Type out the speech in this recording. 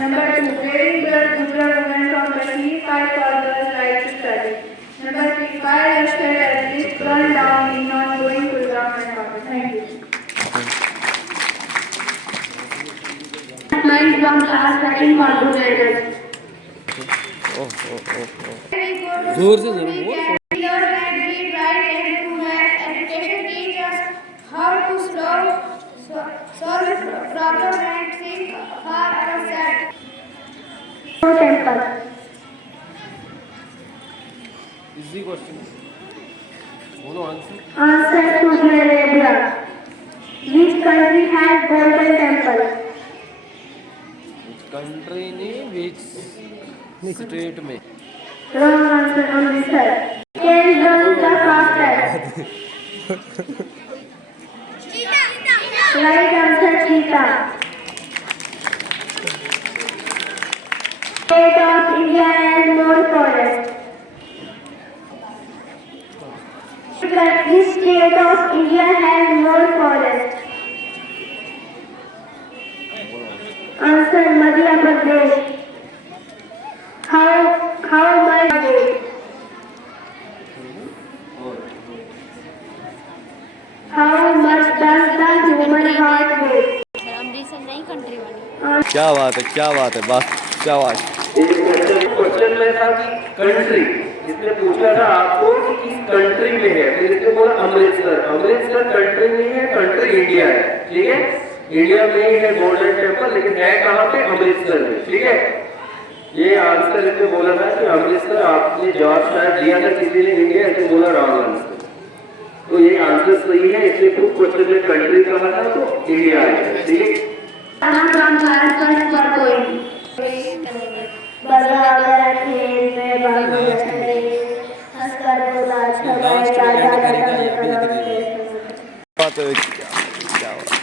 Number 2, wearing the Gujarat women from Kashmir fight for girls' right to study. Number 3, 5 lecture terrorists burned down in non-going program and topic. Thank you. Mind from class second contributors. जोर से जरा बोल। Education teaches us how to solve problem and think for ourselves. Temple. Easy question बोलो answer. Answer to Arabia. Which country has golden temple? Country ने which state में? Wrong answer on this side. Can run the fastest? Right answer cheetah. State of India has more forests. Which state of India has more forests? Answer Madhya Pradesh. How much weight? How much does the human heart weigh? Amritsar नई country बनी। क्या बात है, क्या बात है, बस क्या बात। क्वेश्चन में था कि कंट्री, इसने पूछा था आपको कि किस कंट्री में है, फिर इसने बोला अमृतसर। अमृतसर कंट्री नहीं है, कंट्री इंडिया है। ठीक है, इंडिया में ही है गोल्डन टेम्पल, लेकिन है कहाँ पे? अमृतसर में। ठीक है, ये आंसर इसने बोला था कि अमृतसर। आपने जवाब शायद दिया था किसी ने इंडिया, इसने बोला रॉन्ग आंसर। तो ये आंसर सही है, इसलिए खुद क्वेश्चन में कंट्री कहा था तो इंडिया है। ठीक है, बात है, क्या बात।